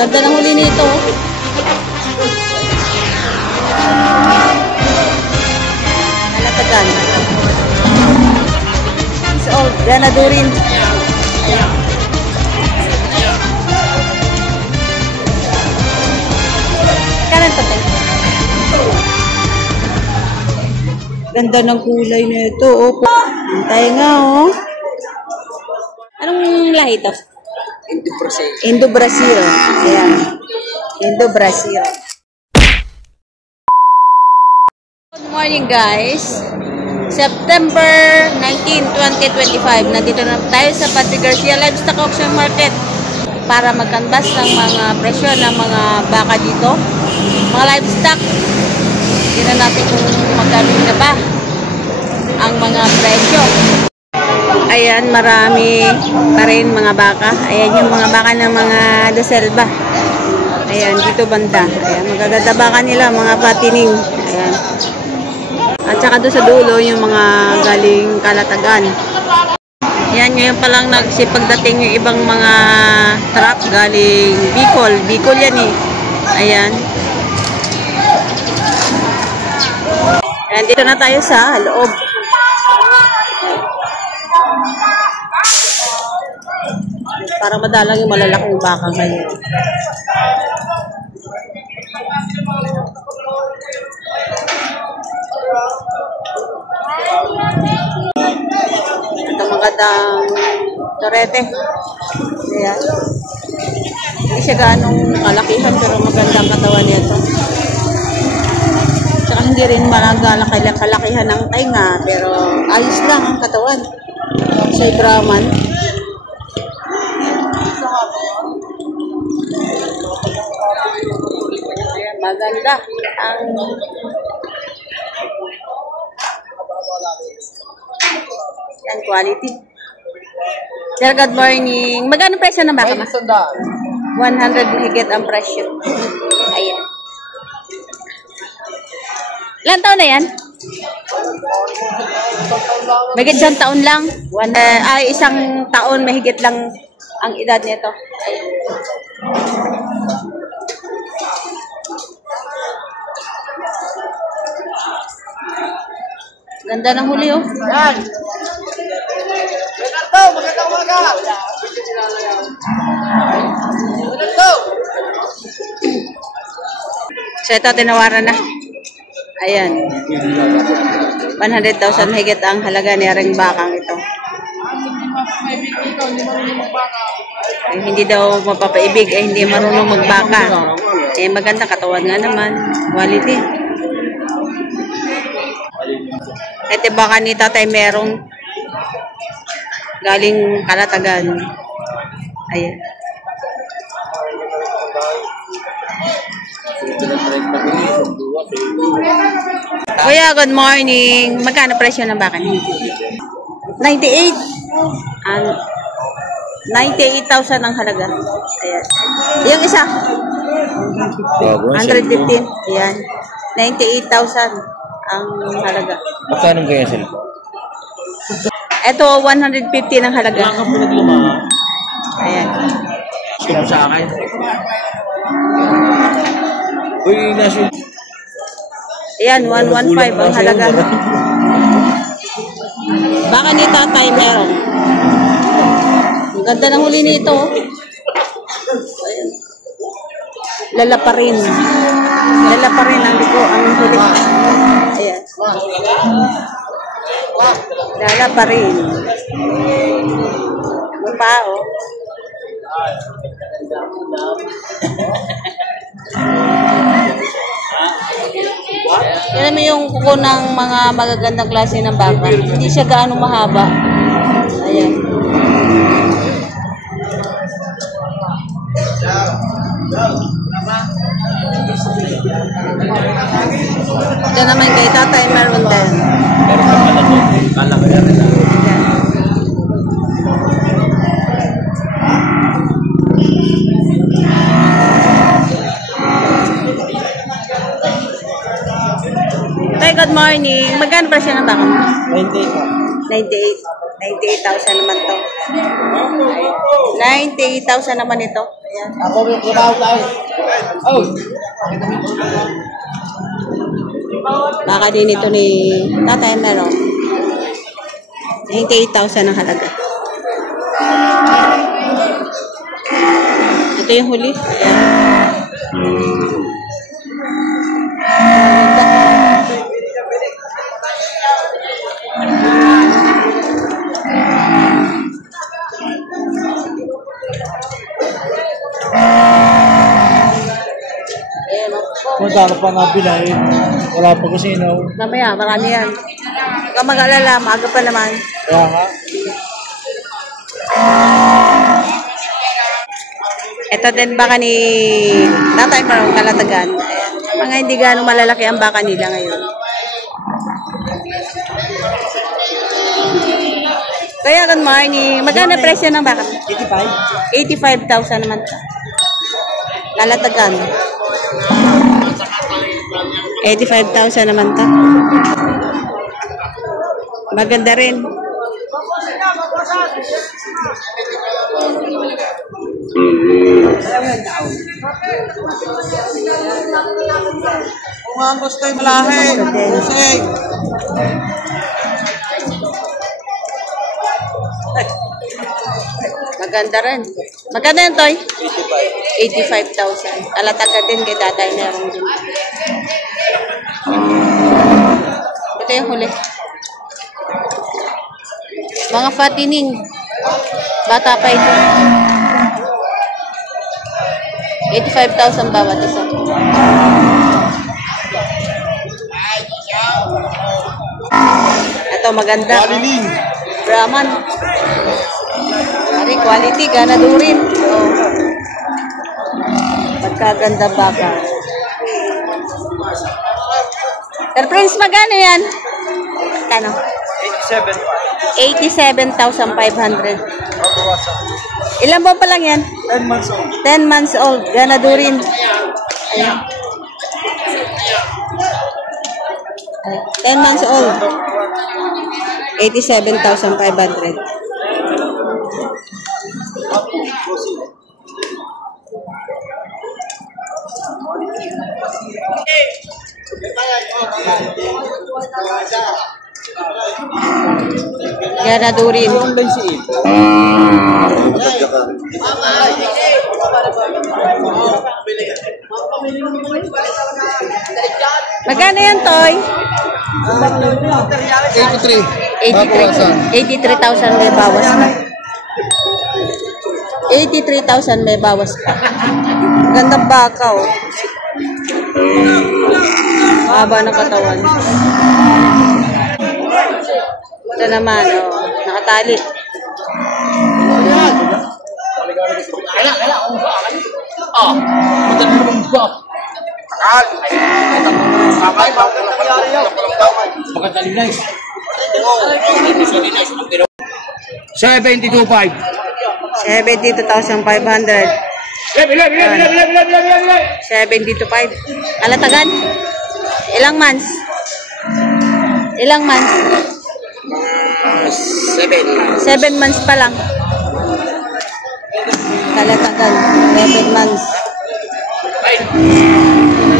Ganda ng huli nito. Kalatagan. It's old. Ganadurin. Ayan. Kanan pa tayo. Ganda ng kulay nito. Oh. Tayo nga, oh. Anong lahi ito? Indo-Brazil. Indo-Brazil. Ayan. Indo-Brazil. Good morning, guys. September 19, 2025. Nandito na tayo sa Patri Garcia Livestock Auction Market para mag-canvas ng mga presyo ng mga baka dito. Mga livestock. Tingnan natin kung magkano na ba ang mga presyo. Ayan, marami pa rin mga baka. Ayan yung mga baka ng mga Doselva. Ayan, dito banda. Ayan, magaganda baka nila, mga patining. Ayan. At saka doon sa dulo, yung mga galing Kalatagan. Ayan, ngayon pa lang nagsipagdating yung ibang mga truck galing Bicol. Bicol yan eh. Ayan. Ayan, dito na tayo sa loob. Para madalang yung malalaking baka ngayon. Ito magandang torete. Ayan. Hindi siya ganong kalakihan pero magandang katawan nito. Tsaka hindi rin kalakihan ng tainga pero ayos lang ang katawan. Siya Brahman. Maganda ang yan, quality. Sir, good morning. Magkano presyo ng baka? 100 mahigit ang presyo. Ayan. Ilan taon na yan? Mahigit isang taon lang. Isang taon mahigit lang ang edad nito. Ayan. Ganda ng huli, oh. Yan. Renato, magandang umaga. Renato. So, ito, tinawaran na. Ayan. 100,000 higit ang halaga ni aring bakang ito. Hindi daw mapapaibig, hindi marunong magbaka. Maganda katawan nga naman. Quality. Ito baka ni tatay merong galing Kalatagan. Ayan. Kuya, good morning. Magkano presyo ng baka niyo? 98. 98,000 ang halaga. Ayan. Yung isa? 115. Ayan. 98,000 ang halaga. Magkano kaya sila? Ito, 150 ng halaga. Wala ka po nagluma. Ayan. Gusto mo sa akin? Uy, nasa... Ayan, 115 ang halaga. Baka ni tatay meron. Ang ganda ng huli nito. Ayan. Lala pa rin. Lala pa rin ang liko ang huli. Ayan. Lala pa rin. Ano pa, oh. Yan naman yung kuko ng mga magagandang klase ng baka. Hindi siya gaano mahaba. Ayan. Ito naman kay tatay meron din. Meron ka pala doon. Kala ko yan nila. Tay, good morning. Magkano presyo ng baka mo? 98. 98. 98,000 naman to. 98,000 naman ito. Ayan. Ako yung trabaho tayo. Oh! Baka din ito ni Tatay Mero. 98,000 ang halaga. Ito yung huli. Ayan. Kung dami pa nga bilay, wala pa kasino. Mamaya, marami yan. Huwag kang mag-alala, maaga pa naman. Kaya nga. Ito din baka ni Tatay Marong Kalatagan. Ayan. Mga hindi gano'ng malalaki ang baka nila ngayon. Kaya good morning. Magkano presyo ng baka? 85. 85,000 naman. Kalatagan. 85,000 naman to. Maganda rin. Kung ang gusto yung malahe, busing. Maganda rin. Magkano yun, Toy? 85,000. Kalatagan din kay Tatay Merong din. Ito yung huli. Mga patining. Bata pa ito. 85,000 bawat isa. Ito maganda. Brahman. Ari, quality. Ganadurin. Oh. Magkaganda baka. Sir Prince, magkano yan? Kano? 87,500. Ilan buwan pa lang yan? 10 months old. 10 months old. Ganadurin. Ayan. 10 months old. 87,500. Ganadurin. Magkano yan, Toy? 83,000 may bawas pa. 83,000 may bawas pa. Gandang baka, oh. Mahaba ng katawan. Ito naman, oh. Nakatali. Magandang nice. 72,500. 72,500. 72,500. Kalatagan? Ilang months? Ilang months? 7 months pa lang. Kalatagan. 7 months.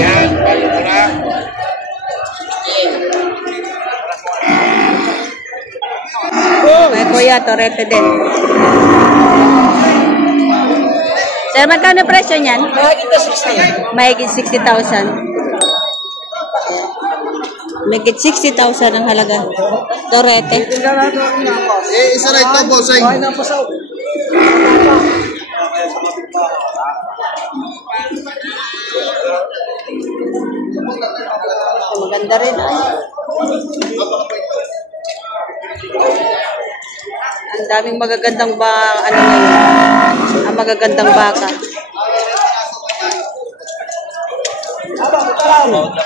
Yan, bayo mo na. May kuya, Torete din. Sir, magkano presyo niyan? Mahigit 60,000. Mahigit 60,000 ang halaga. Torete. Isa na ito, bossing. Maganda rin. Ang daming magagandang ang magagandang baka.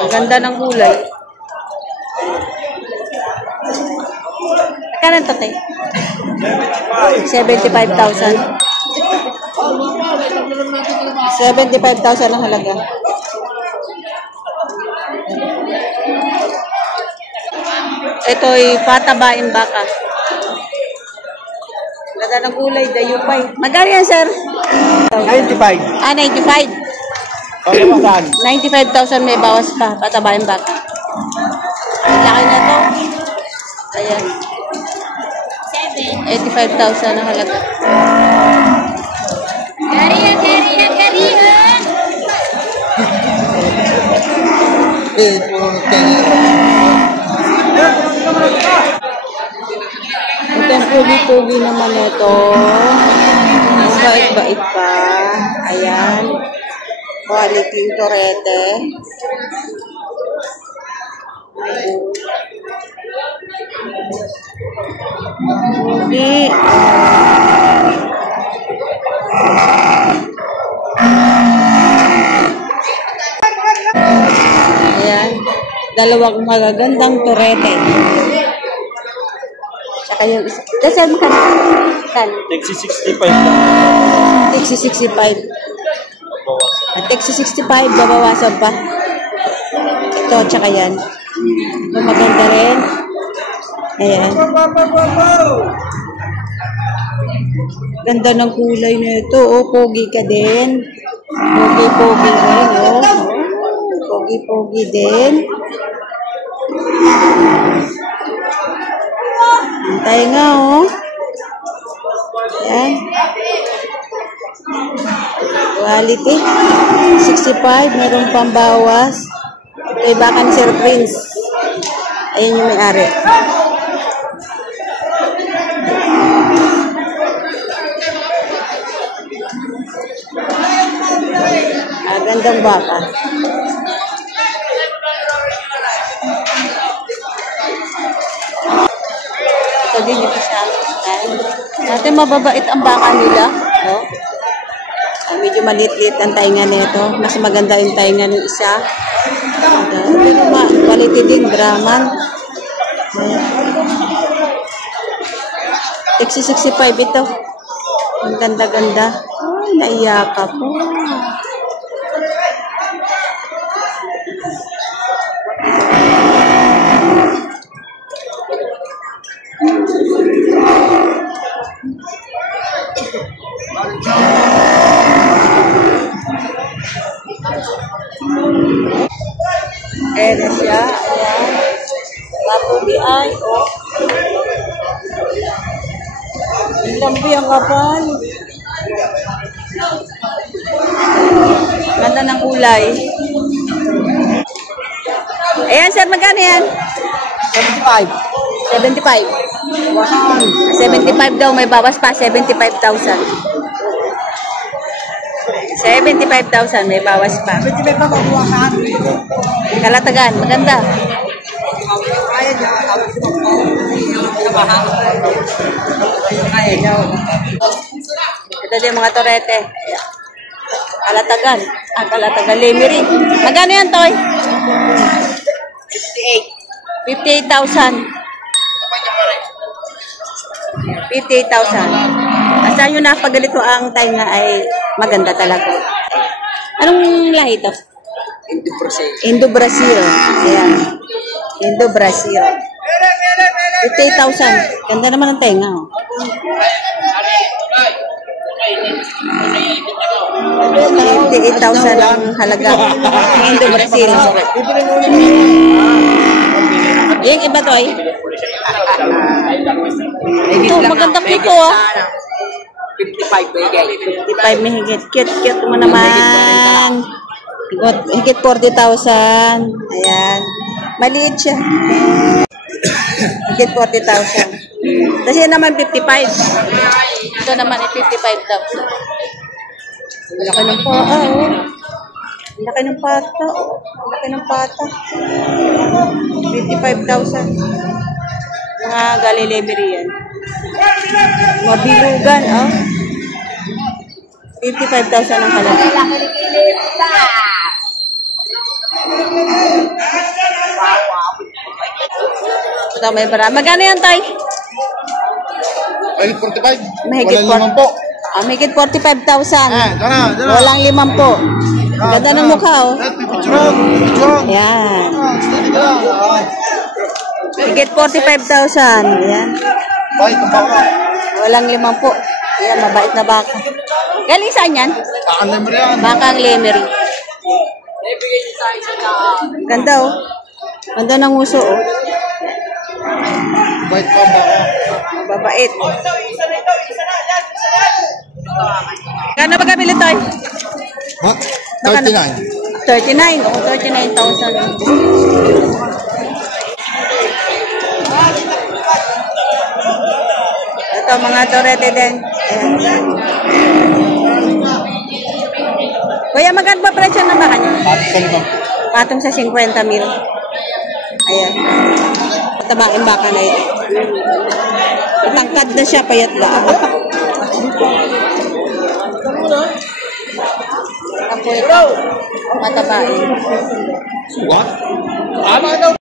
Ang ganda ng kulay. Kano ito, te? 75,000. 75,000 ang halaga. Ito'y patabain baka. Ganda ng kulay, dayupay. Magkano yan, sir? 95. 95. Pagkawasan. 95,000 may bawas pa. Pataba yung bata. Ang laki na to. Ayan. 85,000 ang halaga. Garihan, garihan, garihan! Ito ang pugi-pugi naman ito. Ang bait-bait pa. Ayan. Quality yung torete. Pugi. Ayan. Dalawang magagandang torete. Tsaka yung isa. Dasal mo ka na. Taxi 65. Taxi 65. At taxi 65, babawasan pa. Ito, tsaka yan. Ito maganda rin. Ayan. Ganda ng kulay na ito. Oh, pogi ka din. Pogi-pogi rin. Oh. Pogi-pogi din. Antay nga, oh. Ayan. Quality. 65. Meron pang bawas. Kay baka ni Sir Prince. Ayan yung may-ari. Gandang baka. Ito din ito sa akin. Dati mababait ang baka nila. Oh. Medyo maliit-liit ang tainga nito. Mas maganda yung tainga ng isa. Pero quality din, Brahman. Taxi 65 ito. Ang ganda-ganda. Ay, naiyaka po. Ayan na siya. Ayan. Mapugi ay, oh. Lampi ang kapal. Ganda ng kulay. Ayan, sir, magkano yan? 75. 75. 75 daw, may bawas pa. 75,000. 75,000, may bawas pa. 75 pa mabuwasan. Kalatagan, maganda. Ito din mga torete. Kalatagan. Kalatagan. Lemery. Magkano yan, Toy? 58,000. 58,000. Asa yun na pag ganito ang tainga ay maganda talaga. Anong lahi ito? Indo-Brazil. Ayan. Indo-Brazil. 58,000. Ganda naman ang tainga. Oh. 58,000 ang halaga. Indo-Brazil. Yung iba to ay. Ito, magandang ito oh. 55 bigay. 55 may higit. Cute mo naman. Higit 40,000. Ayan. Maliit siya. Higit 40,000. Kasi naman 55. Ito naman ay 55,000. Laki ng paa oh. Laki ng pata oh. Laki ng pata. 55,000. Mga Galilemery yan. Mabilugan, oh. 55,000 ang halaga. Ito may bara. Magkano yan, Tay? Mahigit 45. Mahigit 40. po. Mahigit 45,000. Dala. Walang 5 po. Ganda ng mukha, oh. Yan. Mahigit 45,000. Yan. Walang 50. Ayan, mabait na baka. Galing saan yan? Bakang Lemery. Ganda oh. Ganda ng uso oh. Bait pa ba? Babait. Kano ba kabili tayo? Ha? 39. 39. O, 39,000. Ito, mga torete din. Ayan. Kuya, magkano ba presyo ng baka niya? Patong sa 50 mil. Ayan. Tabaing baka na ito. Matangkad na siya, payat ba? Apo ito. Matabain. What? Tama daw.